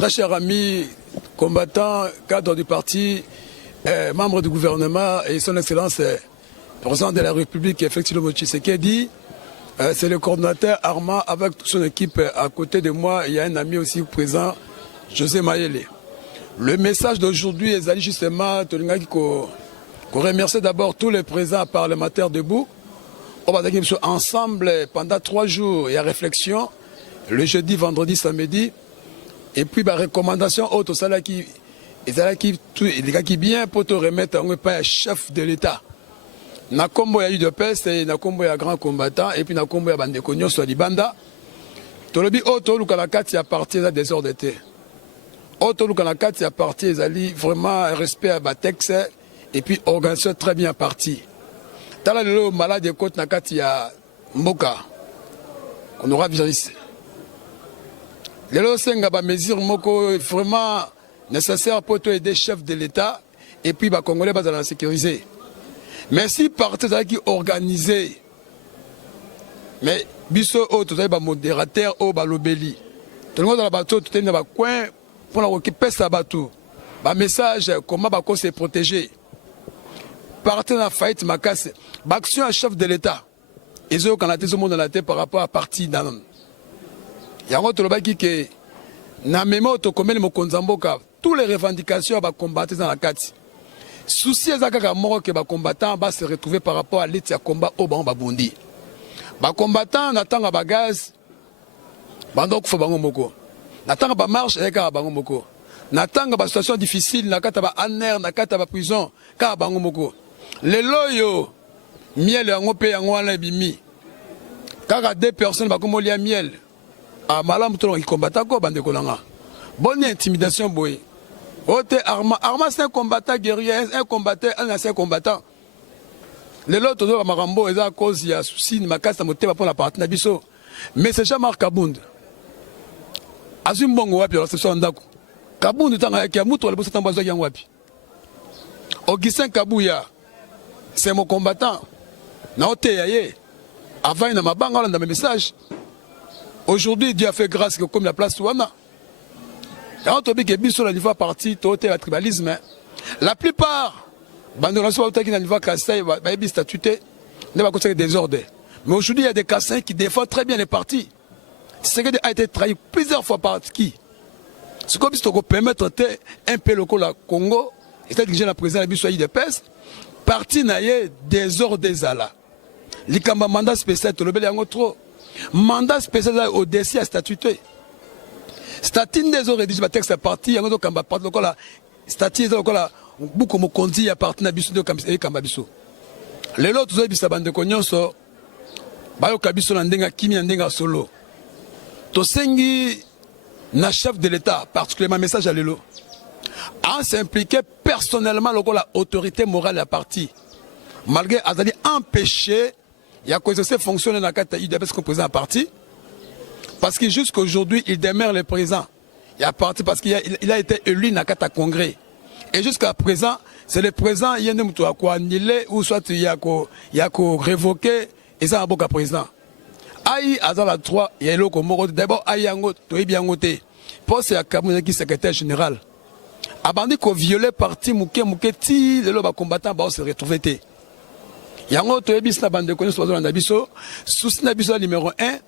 Très chers amis, combattants, cadres du parti, membres du gouvernement et son excellence, président de la République, effectivement, Tshisekedi, c'est le coordinateur Arma avec toute son équipe à côté de moi. Il y a un ami aussi présent, José Mayele. Le message d'aujourd'hui est justement qu'on remercie d'abord tous les présents parlementaires debout. On va dire ensemble pendant 3 jours, il y a réflexion, le jeudi, vendredi, samedi. Et puis, recommandation autre, ça qui bien pour te remettre un chef de l'État. Na kombo ya UDPS et na kombo ya grand combattant et puis na kombo ya bande konyo soit libanda. Tolobi auto luka la kati ya parti za désordre d'été. Auto luka la kati ya parti zali vraiment respect à Batex et puis organisation très bien parti. Tala le malade de côte na kati ya Mboka. On aura visualisé. Les senga ba mesure moko vraiment nécessaire pour aider les chefs de l'État et puis les Congolais dans la sécuriser. Mais si parti qui organisé, mais biso o tout ça modérateur au balobeli. Tout le monde dans la bateau tout est dans le coin pour la occuper sa bateau. Ba message comment ba se protéger. Parti dans la faillite makase. Action à chef de l'État. Ils ont canadé ce monde dans la tête par rapport à parti dans. Il y a un autre baki que na mémoire to comme le Mokonzamboka. Toutes les revendications va combattre dans la carte. Souci ezaka moko que ba combattant va se retrouver par rapport à l'état combat au ba bondi. Ba combattant natanga ba gaz bandok fo bango moko. Natanga ba marche eka bango moko. Natanga ba situation difficile na kata ba aner na kata ba prison ka bango moko. Le loyo miel yango pe yango wana bimi. Kaka 2 personnes ba komolia miel. A malam to ki combattant ko bande kolanga. Bonne intimidation boy. Arma c'est un combattant guerrier, un combattant, un ancien combattant. Les autres, ils ont à cause de souci, pour la partie Nabiso. Mais c'est Jean-Marc Kabound. Azum Bongo Wapi, c'est son Ndako. Kabound, qui a mouton, le Tambazo Wapi. Augustin Kabouya, c'est mon combattant. Naote Yaye, avant, il m'a bangé dans mes messages. Aujourd'hui, Dieu a fait grâce que comme la place Ouana. Quand on dit que Bissou la niveau parti, le tribalisme, la plupart, qui niveau Kassai, ils statuté, ne va conseiller des ordres. Mais aujourd'hui, il y a des Kassai qui défendent très bien les partis. Tshisekedi a été trahi plusieurs fois par qui? Ce qu'on peut permettre un peu le Congo, et c'est-à-dire que la présidente Bissou de PES, parti naïe des ordres des Ala. L'Ikamba mandat spécial, le bel yango trop. Mandat spécial au déci à statuter. Statine des autres rédigés texte parti yango kamba parti lokola statine lokola beaucoup mo konzi ya parti na biso de kamba biso lelo tuzo bisa bande ko nyonso bayo kabiso na ndenga kimi na ndenga solo to sengi na chef de l'État particulièrement message à lelo à s'impliquer personnellement lokola autorité morale à parti malgré azali empêcher ya ko se fonctionner na kata UDPS comme président à parti. Parce que jusqu'à aujourd'hui, il demeure le président. Il a parti parce qu'il a été élu dans le congrès. Et jusqu'à présent, c'est le président qui a annulé ou soit il a révoqué et ça a un président. Aïe, à la 3, il y a l'eau comme d'abord Aïe Yango, tu bien noté. Pour c'est Kamouna qui secrétaire général. Abandi qu'on violait parti Mouké ti le combattant va se retrouver. Yango tu es bis na bande connu sur la Nabiso, sous Nabiso numéro 1.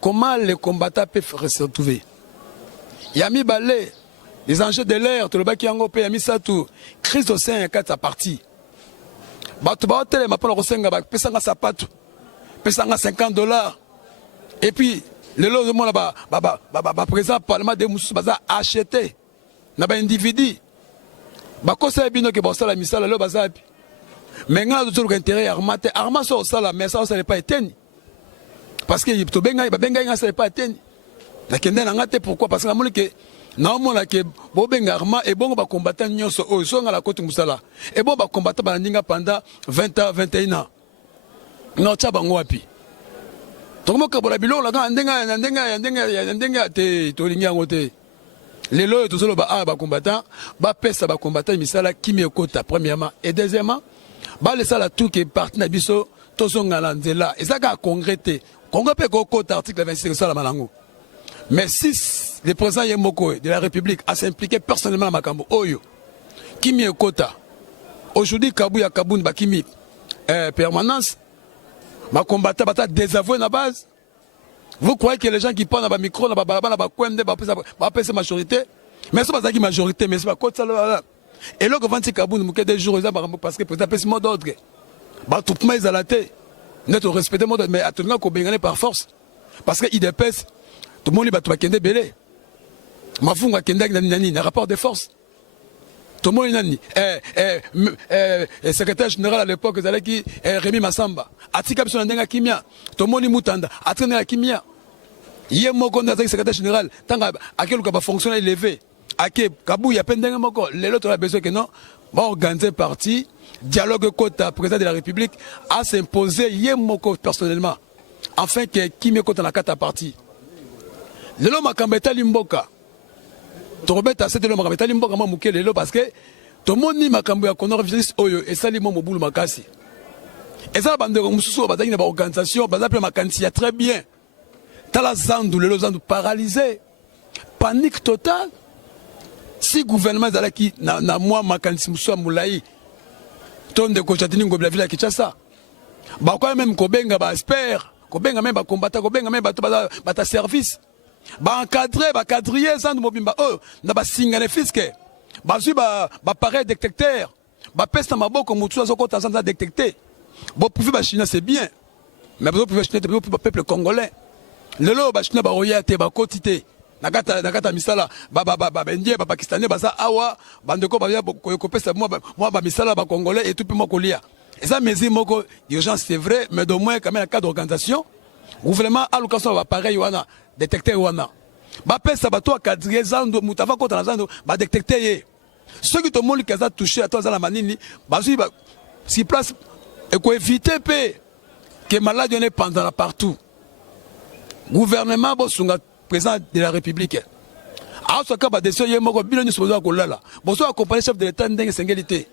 Comment les combattants peuvent se retrouver? Yami Balé, les enjeux de l'air, tout le bas qui en opé, Yami Satou, crise au sein de sa partie. Batouba Télé, ma polo Rosenga, pesanga sa patte, pesanga $50. Et puis, le lot de moi là-bas, présent parlement de Moussous Baza acheté, n'a pas individu. Bakosa Bino qui bosse la missale, le bazar. Mais n'a d'autres intérêt armaté, armaso au sala, mais ça n'est pas éteint. Parce que les Benga ne savent pas atteindre. Pourquoi? Parce que Arma et bon combattant sont à la côte Moussala. Et bon combattant pendant 20 ans, 21 ans. Non, tu as bango api. Donc, moi, quand je suis les lois tout solo ba combattant, ba pesa ba combattant misala qui me kota premièrement et deuxièmement, ba le sala tout qui est parti na biso to zonga la nzela. Et ça ka congrès Congo peut article 26 de la Malango. Mais si le président Yemoko de la République a s'impliqué personnellement à Makambo, Oyo, Kimi Ekota, aujourd'hui Kabouya Kaboun Bakimi, permanence, ma combattant bata désavoué na base. Vous croyez que les gens qui parlent dans le micro, dans la majorité, mais ce n'est pas la majorité, mais c'est pas côté ça. Et là, quand Kaboun, des jours, parce que le président a mot d'ordre. Tout le monde est à la tête. Nous respectons le mot d'ordre, mais à tout le monde, on est par force. Parce qu'il dépasse, tout le monde va kende belé. Ma fou va kende un rapport de force. Tout le monde est secrétaire général à l'époque, qui Rémi Massamba. Atika biso ndenga kimia. Tout le monde est moutanda. Atika la kimia. Yemoko na secrétaire général. Tanga akelu ka ba fonctionnaire élevé. Ake Kabou ya pendenga moko. Les autres a besoin que non. Va organiser parti. Dialogue Kota, président de la République, a s'imposé Yemoko personnellement. Afin que Kimi Kota na kata parti. Lelo makambeta limboka. Torobeta c'était le makambeta limboka ma muke lelo parce que tout le monde ni makambo ya konor visis oyo et sali mo mobulu makasi. Et ça bande mususu bazaki na ba organisation bazape makanisi ya très bien. Tala zandu lelo zandu paralysé. Panique totale. Si le gouvernement zalaki na moi makanisi mususu mulai. Tonde ko chatini ngobla villa Kinshasa. Ba kwa même kobenga ba espère, kobenga même ba combattant, kobenga même ba service. Ba encadrer, ba quadriller sans mobimba oh na ba singane fiske. Ba su ba pareil détecteur. Ba peste maboko mutu azokota sans détecter. Bon pour ba Chine c'est bien. Mais pour Chine pour le peuple congolais. Lelo ba Chine ba oyate ba kotité. Nakata misala ba bendie ba pakistanais ba sa awa bandeko ba ko pesa moi ba misala ba congolais et tout puis moi kolia. Et ça mesure moko d'urgence c'est vrai mais au moins quand même un cas d'organisation gouvernement a l'occasion ba pareil wana détecter wana. Ba pesa ba to cadrer zando mutava kota na zando ba détecter ye. Ceux qui te montrent qu'ils ont touché à toi dans la manini ba si place et ko éviter que maladie ne pendant partout. Gouvernement bo sunga président de la République. A ce cas, des soins yemoko biloni sozo kolala. Boso accompagner chef de l'État ndenge sengalité.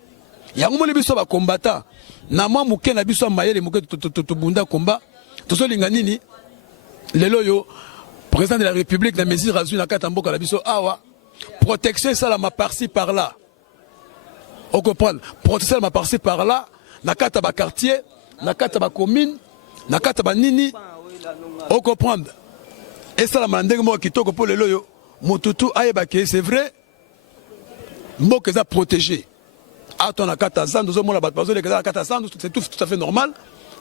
Yango mo biso ba combattant. Na mwa muke na biso mayele muke to bunda combat. To so linga nini? Lelo yo président de la République na mesure azu na katamboka la biso awa. Protection ça la ma par-ci par là. On comprend. Protection ma par-ci par là. Na kata ba quartier, na kata ba commune, na kata ba nini. On comprend. Et ça, la mandingue, moi, qui toque pour les loyaux, Motutu, aïebake, c'est vrai, moi, que ça protégé. À ton akatazan, nous avons la bataille, c'est tout à fait normal.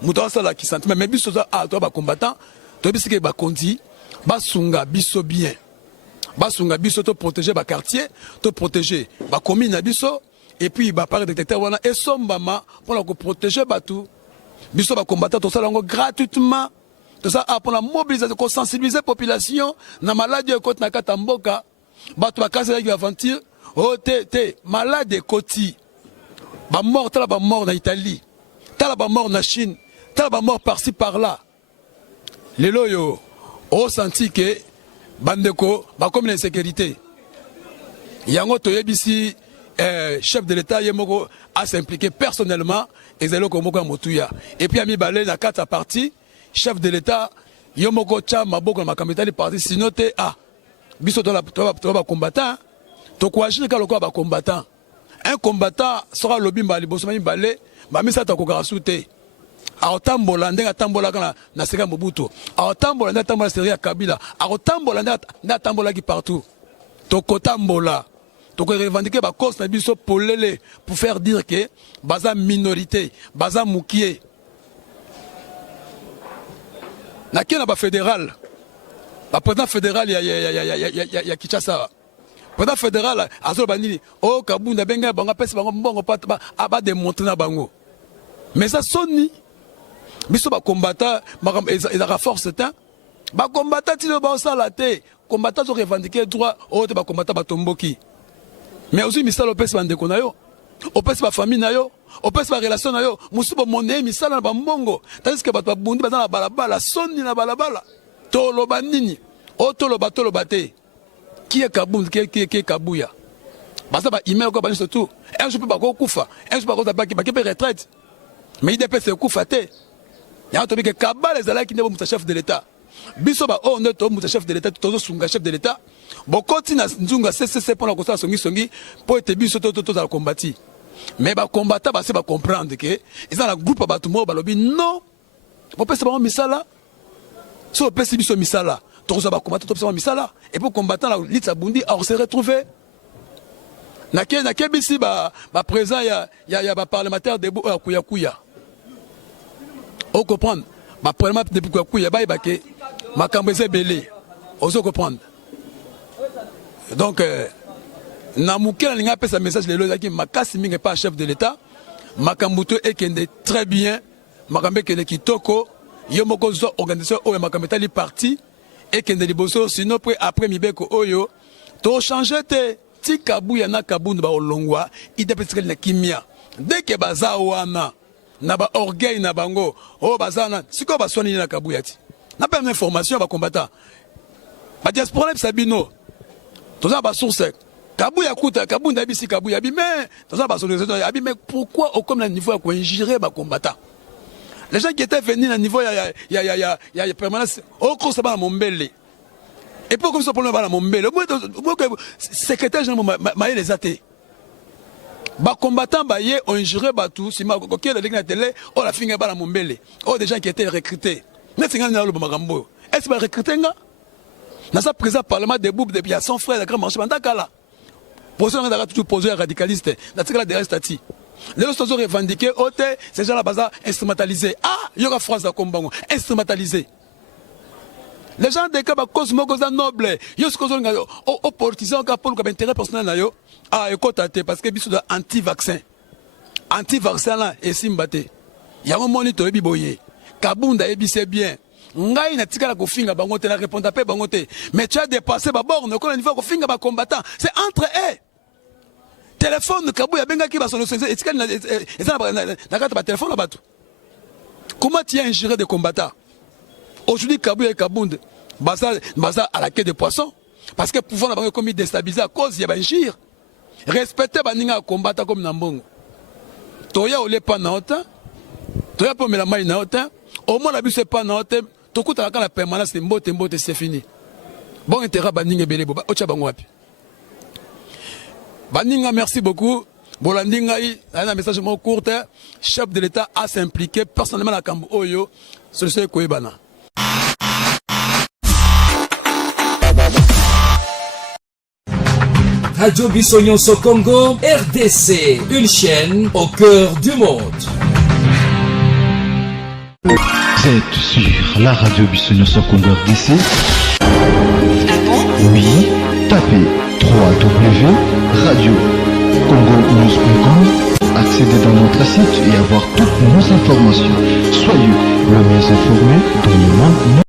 Mouton, ça, là, qui sentit, mais biso, ah, toi, combattant, toi, biso, qui est bakondi, basunga, biso bien. Basunga, biso, te protéger, ba quartier, te protéger, ba commune, biso, et puis, ba parler détecteur, wana, et son maman, pour la protéger, batou. Biso, ba combattant, tout ça, gratuitement. Tout ça pour la mobilisation, pour sensibiliser la population, na maladie côté na katamboka, bato bakasa la aventure, oh te malade côté, ba mort tala ba mort na Italie, tala ba mort na Chine, tala ba mort par-ci par-là. Les loyo, oh senti que bandeko, ba comme l'insécurité. Yango toyebisi chef de l'État yemoko a s'impliqué personnellement ezelo komoko motuya. Et puis ami balé na kata partie chef de l'État, Yomoko Tcha, Maboko, Makamitali, parti, sinon t'es A. Biso, tu vas combattant. Tu vas combattant. Un combattant sera le bimba, le bossman balé, ma mise à ta kogarasute. A otambola, ndenga tambola na seka Mobutu. A otambola, ndenga tambola seria Kabila. A otambola, ndenga tambola qui partout. Toko tambola. Toko revendiquer ba cause na biso polele pour faire dire que baza minorité, baza moukié. Na qui na fédéral, le président fédéral il y a Kinshasa. Le président fédéral azo banini oh Kabunda benga banga pesa bango mbongo pas aba démontrer na bango. Mais ça sonni. Biso ba combattant ils a force temps. Ba combattant ti ba sala te, combattant zo revendiquer droit oh te ba combattant ba tomboki. Mais aussi misalo pesa bande konayo. Au pèse ma famille nayo, au pèse ma relation nayo, musubo monnaie misala na bambongo. Tandis que bato bundi bazana balabala, sonni na balabala. Tolo bandini, o tolo bate. Qui est Kaboum, qui est Kabouya. Basa ba email ko bani surtout. Un jour pas ko kufa, un jour pas ko tabaki ba ke retraite. Mais il dépêche se kufa te. Ya to bi que Kabal ezala ki ne bo chef de l'État. biso ba on est au chef de l'état tozo sunga chef de l'état bokoti na nzunga CCC pour la kosala songi pour être biso to za combattre mais ba combattant ba se ba comprendre que ils ont la groupe ba tout mo ba lobi non pour pesa ba misala so pesa biso misala tozo ba combattre to pesa ba misala et pour combattant la litsa bundi on se retrouver na kebisi ba présent ya ba parlementaire debout kuya on comprendre ba parlementaire debout kuya ba ibake makambo belé ozo comprendre donc na mukela linga pesa message lelo zaki makasi mingi pas chef de l'état makambuto ekende très bien makambe kende kitoko yo moko zo organisation oyo makambe tali parti ekende liboso sinon après mibeko oyo to changer te ti kabuya na kabundu ba olongwa idepetsikali na kimia dès que baza wana na ba orgueil na bango o bazana siko baswani na kabuya ti na pas information ba combattant ba diaspora sabino toza ba source kabuya kuta kabunda bisi kabuya bi mais toza ba source abi mais pourquoi au comme le niveau ko ingérer ba combattant les gens qui étaient venus à niveau ya permanence au cours ça ba mombele. Et pour comme ça pour le Mombele, secrétaire général maïe les athées. Ba combattant baye ont géré batou si ma coquille de la télé oh la finga ba la Mombele. Oh des gens qui étaient recrutés. Ne finga na le magambo. Est-ce pas recruté nga? Na sa présent parlement debout depuis à son frère la grand marché bandakala. Position nga toujours posé radicaliste. Na tika la derrière stati. Les autres ont revendiqué ote ces gens là baza instrumentalisés. Ah, il y aura France à combat instrumentalisé. Les gens de Kaba Cosmo noble, yo ce qu'on a au partisan pour l'intérêt personnel na yo ah écoute parce que biso de anti-vaccin là et simbate ya mo monitor biboye kabunda ebise bien ngai na tika la kofinga bango te na répondre pe bango te mais tu as dépassé ba borne ko na niveau kofinga ba combattant c'est entre eux téléphone kabuya benga ki ba sono c'est tika na kata ba téléphone ba tout comment tu as ingéré des combattants. Aujourd'hui, Kabouya et Kabound, basa à la quai des poissons, parce que pouvoir n'avoir commis déstabiliser à cause il y a un gire. Respecter baninga combattre comme Nambongo. Toya ole pas naota, toya pour la maille naota, au moins la bus c'est pas naota, tout coup la permanence c'est mbote c'est fini. Bon intérêt baninga belé boba, ocha bangwapi. Baninga merci beaucoup. Bolandinga un message court, chef de l'État a s'impliqué personnellement à Kambo Oyo, sur ce Koebana. Radio Bissonyonso Congo, RDC, une chaîne au cœur du monde. Vous êtes sur la radio Bissonyonso Congo RDC. Oui, tapez www.radiocongonews.com, accédez dans notre site et avoir toutes nos informations. Soyez le mieux informés dans le monde.